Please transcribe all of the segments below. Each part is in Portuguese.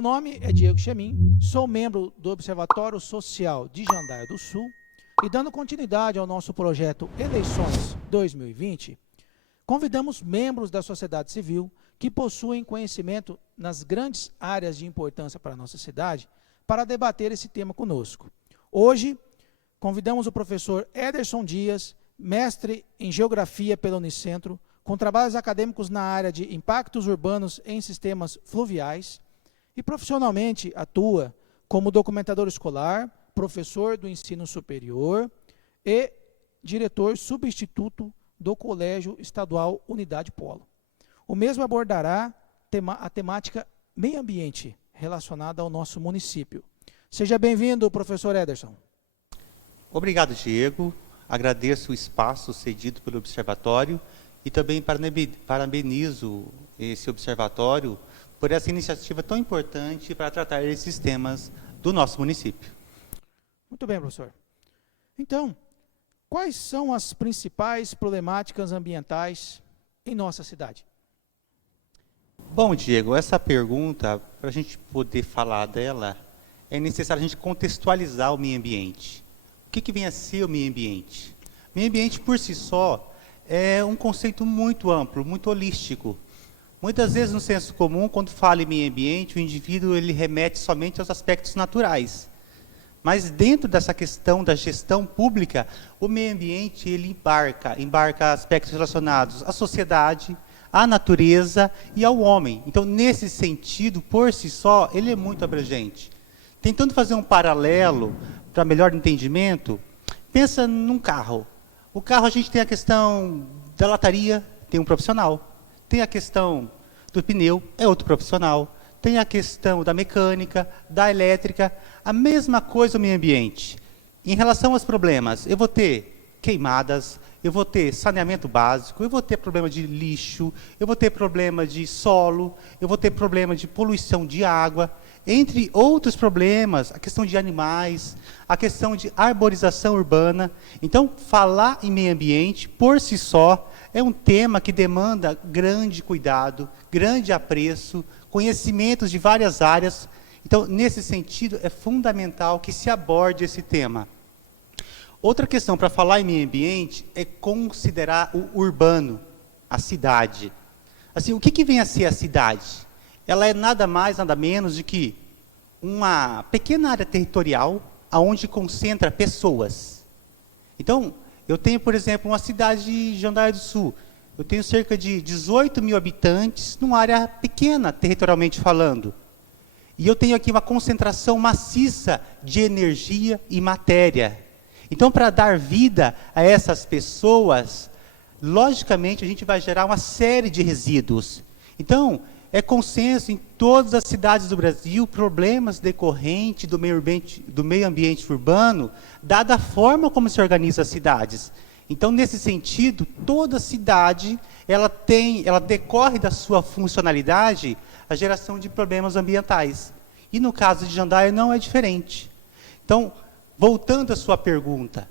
Meu nome é Diego Chemin, sou membro do Observatório Social de Jandaia do Sul e, dando continuidade ao nosso projeto Eleições 2020, convidamos membros da sociedade civil que possuem conhecimento nas grandes áreas de importância para a nossa cidade para debater esse tema conosco. Hoje, convidamos o professor Ederson Dias, mestre em Geografia pela Unicentro, com trabalhos acadêmicos na área de impactos urbanos em sistemas fluviais, e profissionalmente atua como documentador escolar, professor do ensino superior e diretor substituto do Colégio Estadual Unidade Polo. O mesmo abordará a temática meio ambiente relacionada ao nosso município. Seja bem-vindo, professor Ederson. Obrigado, Diego. Agradeço o espaço cedido pelo Observatório e também parabenizo esse Observatório por essa iniciativa tão importante para tratar esses temas do nosso município. Muito bem, professor. Então, quais são as principais problemáticas ambientais em nossa cidade? Bom, Diego, essa pergunta, para a gente poder falar dela, é necessário a gente contextualizar o meio ambiente. O que vem a ser o meio ambiente? O meio ambiente, por si só, é um conceito muito amplo, muito holístico. Muitas vezes, no senso comum, quando fala em meio ambiente, o indivíduo ele remete somente aos aspectos naturais. Mas dentro dessa questão da gestão pública, o meio ambiente ele embarca aspectos relacionados à sociedade, à natureza e ao homem. Então, nesse sentido, por si só, ele é muito abrangente. Tentando fazer um paralelo para melhor entendimento, pensa num carro. O carro a gente tem a questão da lataria, tem um profissional. Tem a questão do pneu, é outro profissional. Tem a questão da mecânica, da elétrica. A mesma coisa no meio ambiente. Em relação aos problemas, eu vou ter queimadas, eu vou ter saneamento básico, eu vou ter problema de lixo, eu vou ter problema de solo, eu vou ter problema de poluição de água, entre outros problemas, a questão de animais, a questão de arborização urbana. Então, falar em meio ambiente, por si só, é um tema que demanda grande cuidado, grande apreço, conhecimentos de várias áreas. Então, nesse sentido, é fundamental que se aborde esse tema. Outra questão para falar em meio ambiente é considerar o urbano, a cidade. Assim, o que vem a ser a cidade? Ela é nada mais, nada menos do que uma pequena área territorial onde concentra pessoas. Então, eu tenho, por exemplo, uma cidade de Jandaia do Sul. Eu tenho cerca de 18 mil habitantes, numa área pequena, territorialmente falando. E eu tenho aqui uma concentração maciça de energia e matéria. Então, para dar vida a essas pessoas, logicamente, a gente vai gerar uma série de resíduos. Então, é consenso em todas as cidades do Brasil, problemas decorrentes do meio ambiente urbano, dada a forma como se organiza as cidades. Então, nesse sentido, toda cidade, ela decorre da sua funcionalidade a geração de problemas ambientais. E no caso de Jandaia não é diferente. Então, voltando à sua pergunta,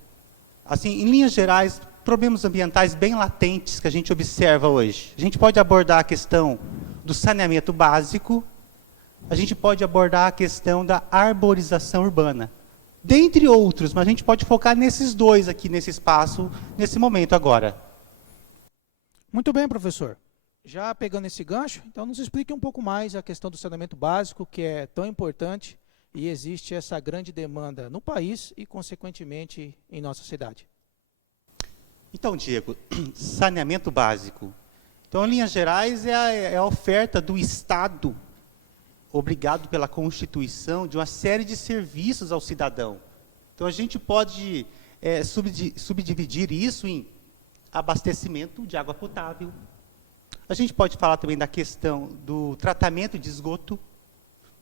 assim, em linhas gerais, problemas ambientais bem latentes que a gente observa hoje. A gente pode abordar a questão do saneamento básico, a gente pode abordar a questão da arborização urbana. Dentre outros, mas a gente pode focar nesses dois aqui, nesse espaço, nesse momento agora. Muito bem, professor. Já pegando esse gancho, então nos explique um pouco mais a questão do saneamento básico, que é tão importante e existe essa grande demanda no país e, consequentemente, em nossa cidade. Então, Diego, saneamento básico. Então, em linhas gerais, é a oferta do Estado, obrigado pela Constituição, de uma série de serviços ao cidadão. Então, a gente pode subdividir isso em abastecimento de água potável. A gente pode falar também da questão do tratamento de esgoto.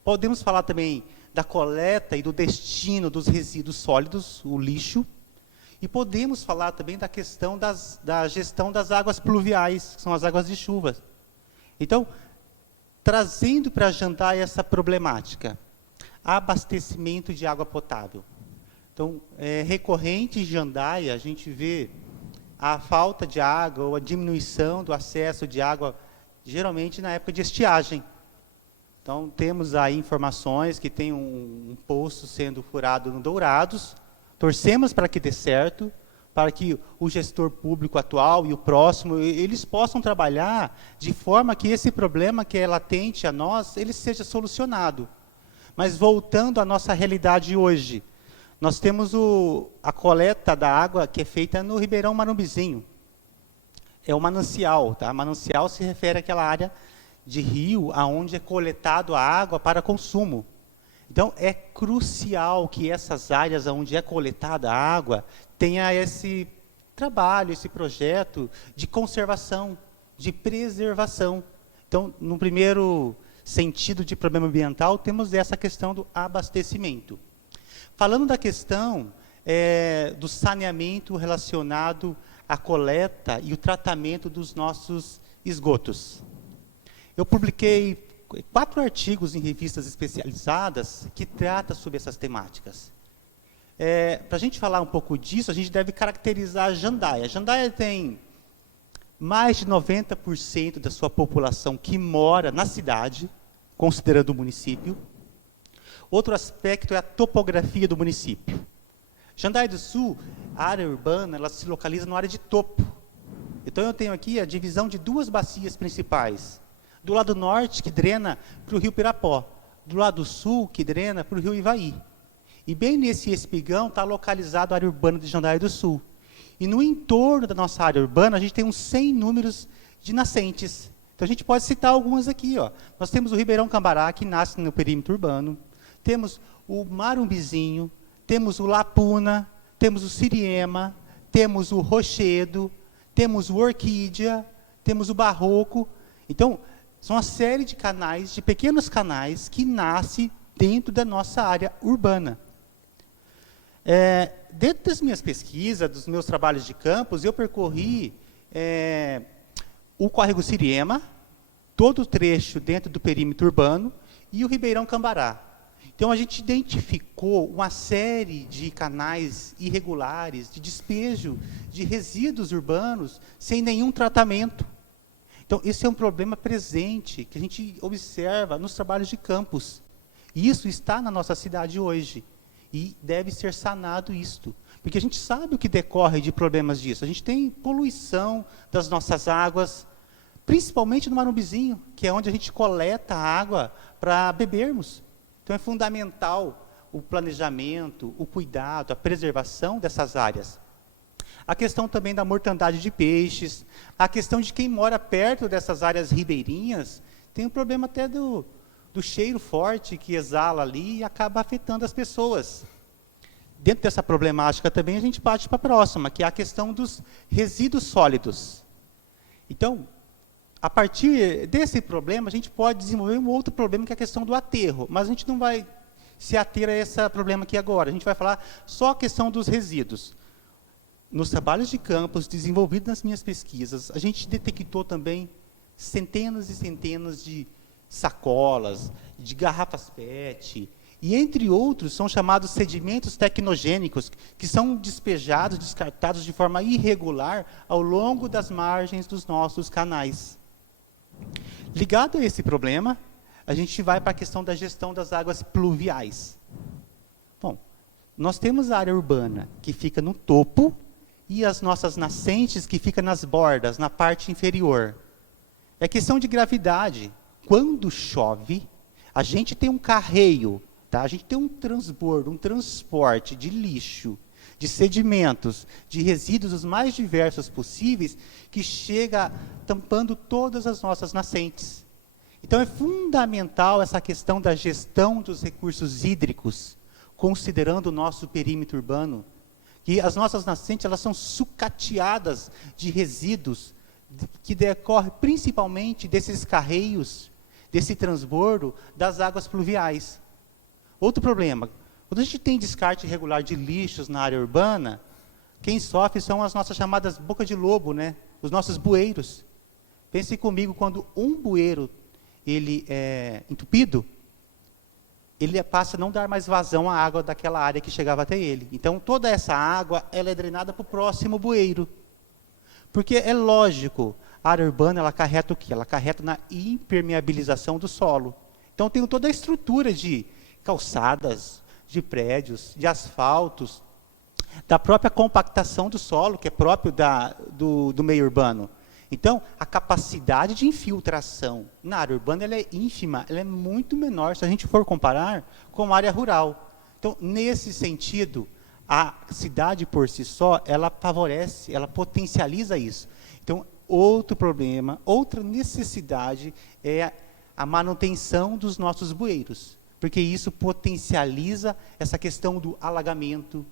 Podemos falar também da coleta e do destino dos resíduos sólidos, o lixo. E podemos falar também da questão da gestão das águas pluviais, que são as águas de chuva. Então, trazendo para Jandaia essa problemática, abastecimento de água potável. Então, é recorrente em Jandaia, a gente vê a falta de água ou a diminuição do acesso de água, geralmente na época de estiagem. Então, temos aí informações que tem um poço sendo furado no Dourados. Torcemos para que dê certo, para que o gestor público atual e o próximo, eles possam trabalhar de forma que esse problema que é latente a nós, ele seja solucionado. Mas voltando à nossa realidade hoje, nós temos a coleta da água que é feita no Ribeirão Marumbizinho. É o manancial, tá? Manancial se refere àquela área de rio onde é coletado a água para consumo. Então, é crucial que essas áreas onde é coletada a água tenha esse trabalho, esse projeto de conservação, de preservação. Então, no primeiro sentido de problema ambiental, temos essa questão do abastecimento. Falando da questão do saneamento relacionado à coleta e o tratamento dos nossos esgotos. Eu publiquei 4 artigos em revistas especializadas que tratam sobre essas temáticas. Para a gente falar um pouco disso, a gente deve caracterizar a Jandaia. A Jandaia tem mais de 90% da sua população que mora na cidade, considerando o município. Outro aspecto é a topografia do município. Jandaia do Sul, a área urbana, ela se localiza na área de topo. Então, eu tenho aqui a divisão de 2 bacias principais. Do lado norte, que drena para o rio Pirapó. Do lado sul, que drena para o rio Ivaí. E bem nesse espigão está localizado a área urbana de Jandaia do Sul. E no entorno da nossa área urbana, a gente tem uns 100 números de nascentes. Então, a gente pode citar algumas aqui. Ó. Nós temos o Ribeirão Cambará, que nasce no perímetro urbano. Temos o Marumbizinho, temos o Lapuna, temos o Siriema, temos o Rochedo, temos o Orquídea, temos o Barroco. Então, são uma série de canais, de pequenos canais, que nascem dentro da nossa área urbana. Dentro das minhas pesquisas, dos meus trabalhos de campus, eu percorri o Córrego Siriema, todo o trecho dentro do perímetro urbano, e o Ribeirão Cambará. Então, a gente identificou uma série de canais irregulares, de despejo de resíduos urbanos, sem nenhum tratamento. Então, esse é um problema presente, que a gente observa nos trabalhos de campus. E isso está na nossa cidade hoje. E deve ser sanado isto. Porque a gente sabe o que decorre de problemas disso. A gente tem poluição das nossas águas, principalmente no Marumbizinho, que é onde a gente coleta a água para bebermos. Então, é fundamental o planejamento, o cuidado, a preservação dessas áreas. A questão também da mortandade de peixes, a questão de quem mora perto dessas áreas ribeirinhas, tem um problema até do cheiro forte que exala ali e acaba afetando as pessoas. Dentro dessa problemática também a gente parte para a próxima, que é a questão dos resíduos sólidos. Então, a partir desse problema, a gente pode desenvolver um outro problema, que é a questão do aterro, mas a gente não vai se ater a esse problema aqui agora, a gente vai falar só a questão dos resíduos. Nos trabalhos de campus desenvolvidos nas minhas pesquisas, a gente detectou também centenas e centenas de sacolas, de garrafas PET, e entre outros são chamados sedimentos tecnogênicos, que são despejados, descartados de forma irregular ao longo das margens dos nossos canais. Ligado a esse problema, a gente vai para a questão da gestão das águas pluviais. Bom, nós temos a área urbana, que fica no topo, e as nossas nascentes, que ficam nas bordas, na parte inferior. É questão de gravidade. Quando chove, a gente tem um carreio, tá? A gente tem um transbordo, um transporte de lixo, de sedimentos, de resíduos os mais diversos possíveis, que chega tampando todas as nossas nascentes. Então, é fundamental essa questão da gestão dos recursos hídricos, considerando o nosso perímetro urbano, que as nossas nascentes elas são sucateadas de resíduos que decorrem principalmente desses carreios, desse transbordo das águas pluviais. Outro problema, quando a gente tem descarte irregular de lixos na área urbana, quem sofre são as nossas chamadas boca de lobo, né? Os nossos bueiros. Pense comigo, quando um bueiro ele é entupido, ele passa a não dar mais vazão à água daquela área que chegava até ele. Então, toda essa água ela é drenada para o próximo bueiro. Porque é lógico, a área urbana ela acarreta o quê? Ela acarreta na impermeabilização do solo. Então, eu tenho toda a estrutura de calçadas, de prédios, de asfaltos, da própria compactação do solo, que é próprio do meio urbano. Então, a capacidade de infiltração na área urbana ela é ínfima, ela é muito menor, se a gente for comparar com a área rural. Então, nesse sentido, a cidade por si só, ela favorece, ela potencializa isso. Então, outro problema, outra necessidade é a manutenção dos nossos bueiros, porque isso potencializa essa questão do alagamento.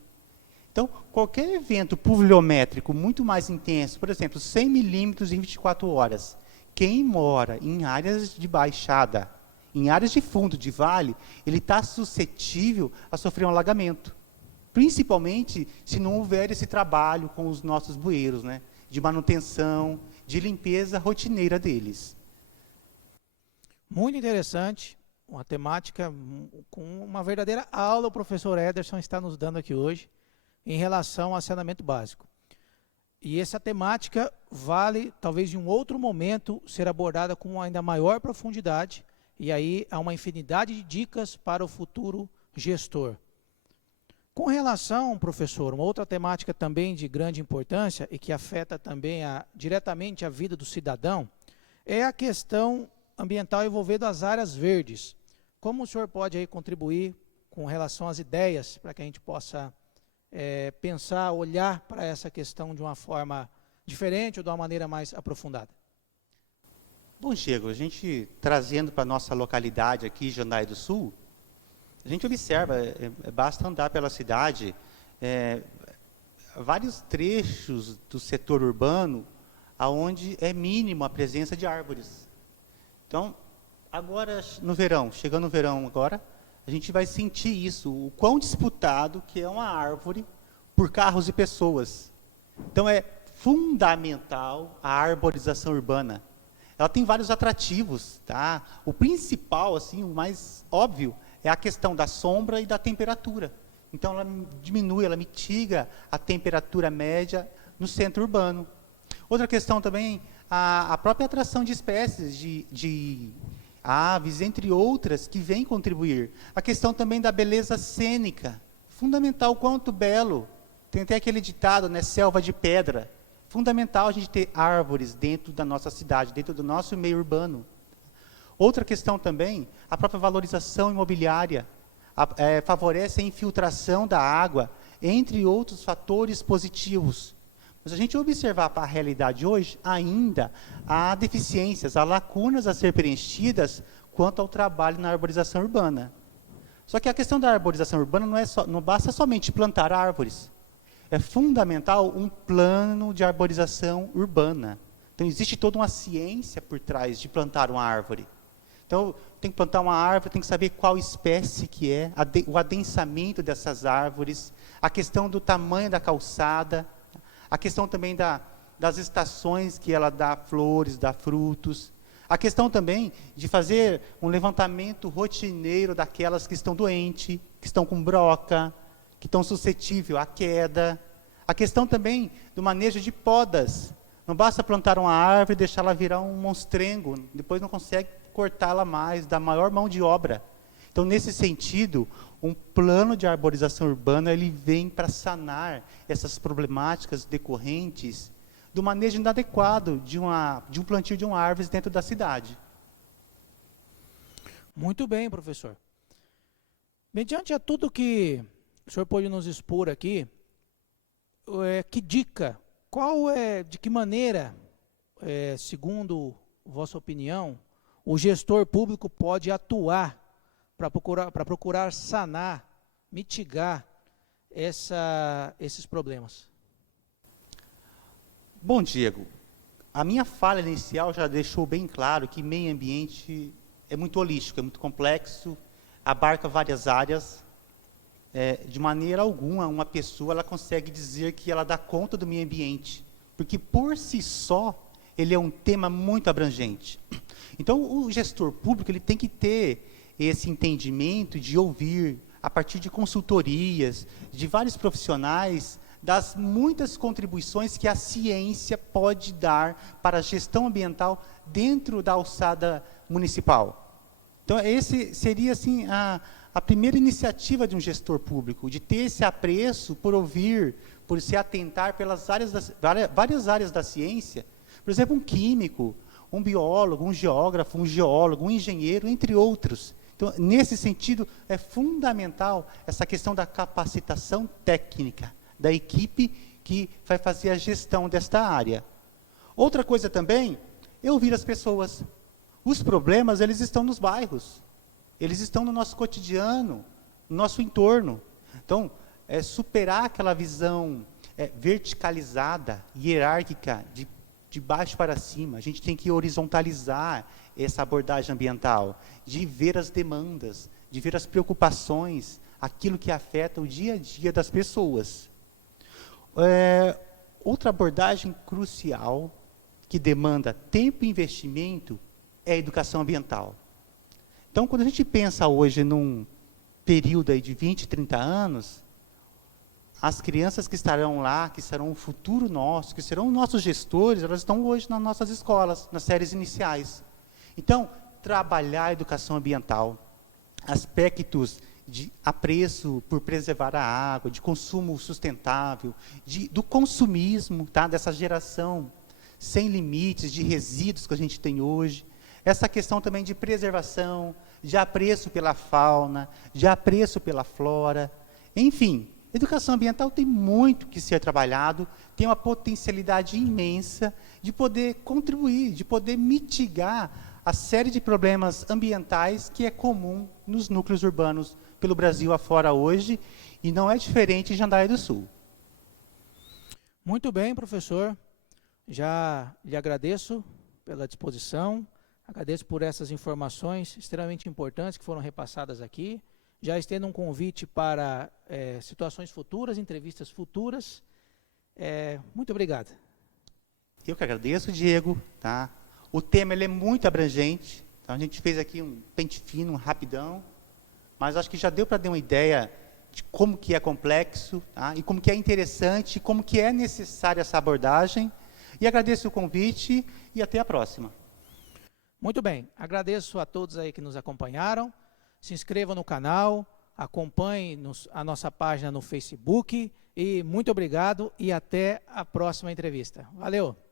Então, qualquer evento pluviométrico muito mais intenso, por exemplo, 100 milímetros em 24 horas, quem mora em áreas de baixada, em áreas de fundo de vale, ele está suscetível a sofrer um alagamento. Principalmente se não houver esse trabalho com os nossos bueiros, né, de manutenção, de limpeza rotineira deles. Muito interessante, uma temática com uma verdadeira aula o professor Ederson está nos dando aqui hoje, em relação ao saneamento básico. E essa temática vale, talvez em um outro momento, ser abordada com ainda maior profundidade, e aí há uma infinidade de dicas para o futuro gestor. Com relação, professor, uma outra temática também de grande importância e que afeta também diretamente a vida do cidadão, é a questão ambiental envolvendo as áreas verdes. Como o senhor pode aí contribuir com relação às ideias para que a gente possa pensar, olhar para essa questão de uma forma diferente ou de uma maneira mais aprofundada? Bom, Diego, a gente trazendo para a nossa localidade aqui, Jandaia do Sul, a gente observa, basta andar pela cidade, vários trechos do setor urbano, onde é mínimo a presença de árvores. Então, agora no verão, chegando no verão agora, a gente vai sentir isso, o quão disputado que é uma árvore por carros e pessoas. Então, é fundamental a arborização urbana. Ela tem vários atrativos, tá? O principal, assim, o mais óbvio, é a questão da sombra e da temperatura. Então, ela diminui, ela mitiga a temperatura média no centro urbano. Outra questão também, a própria atração de espécies de aves, entre outras, que vêm contribuir. A questão também da beleza cênica, fundamental, quanto belo. Tem até aquele ditado, né, selva de pedra. Fundamental a gente ter árvores dentro da nossa cidade, dentro do nosso meio urbano. Outra questão também, a própria valorização imobiliária, favorece a infiltração da água, entre outros fatores positivos. Mas a gente observar para a realidade hoje, ainda há deficiências, há lacunas a ser preenchidas quanto ao trabalho na arborização urbana. Só que a questão da arborização urbana não basta somente plantar árvores. É fundamental um plano de arborização urbana. Então, existe toda uma ciência por trás de plantar uma árvore. Então, tem que plantar uma árvore, tem que saber qual espécie que é, o adensamento dessas árvores, a questão do tamanho da calçada, a questão também das estações que ela dá flores, dá frutos, a questão também de fazer um levantamento rotineiro daquelas que estão doentes, que estão com broca, que estão suscetíveis à queda. A questão também do manejo de podas. Não basta plantar uma árvore e deixar ela virar um monstrengo, depois não consegue cortá-la mais, dá maior mão de obra. Então, nesse sentido, um plano de arborização urbana ele vem para sanar essas problemáticas decorrentes do manejo inadequado de um plantio de uma árvore dentro da cidade. Muito bem, professor. Mediante a tudo que o senhor pode nos expor aqui, que dica, de que maneira, segundo vossa opinião, o gestor público pode atuar para procurar sanar, mitigar esses problemas? Bom, Diego, a minha fala inicial já deixou bem claro que meio ambiente é muito holístico, é muito complexo, abarca várias áreas. De maneira alguma, uma pessoa ela consegue dizer que ela dá conta do meio ambiente, porque por si só, ele é um tema muito abrangente. Então, o gestor público ele tem que ter esse entendimento de ouvir, a partir de consultorias, de vários profissionais, das muitas contribuições que a ciência pode dar para a gestão ambiental dentro da alçada municipal. Então, esse seria assim, a primeira iniciativa de um gestor público, de ter esse apreço por ouvir, por se atentar pelas várias áreas da ciência. Por exemplo, um químico, um biólogo, um geógrafo, um geólogo, um engenheiro, entre outros. Então, nesse sentido, é fundamental essa questão da capacitação técnica da equipe que vai fazer a gestão desta área. Outra coisa também é ouvir as pessoas. Os problemas, eles estão nos bairros, eles estão no nosso cotidiano, no nosso entorno. Então, superar aquela visão verticalizada, hierárquica, de baixo para cima. A gente tem que horizontalizar essa abordagem ambiental, de ver as demandas, de ver as preocupações, aquilo que afeta o dia a dia das pessoas. Outra abordagem crucial, que demanda tempo e investimento, é a educação ambiental. Então, quando a gente pensa hoje num período aí de 20, 30 anos, as crianças que estarão lá, que serão o futuro nosso, que serão nossos gestores, elas estão hoje nas nossas escolas, nas séries iniciais. Então, trabalhar a educação ambiental, aspectos de apreço por preservar a água, de consumo sustentável, do consumismo, tá? Dessa geração sem limites de resíduos que a gente tem hoje, essa questão também de preservação, de apreço pela fauna, de apreço pela flora, enfim, educação ambiental tem muito que ser trabalhado, tem uma potencialidade imensa de poder contribuir, de poder mitigar a série de problemas ambientais que é comum nos núcleos urbanos pelo Brasil afora hoje, e não é diferente em Jandaia do Sul. Muito bem, professor. Já lhe agradeço pela disposição, agradeço por essas informações extremamente importantes que foram repassadas aqui. Já estendo um convite para situações futuras, entrevistas futuras. Muito obrigado. Eu que agradeço, Diego. Tá? O tema ele é muito abrangente, então a gente fez aqui um pente fino, um rapidão, mas acho que já deu para dar uma ideia de como que é complexo, tá? E como que é interessante, como que é necessária essa abordagem. E agradeço o convite e até a próxima. Muito bem, agradeço a todos aí que nos acompanharam. Se inscreva no canal, acompanhe a nossa página no Facebook e muito obrigado e até a próxima entrevista. Valeu!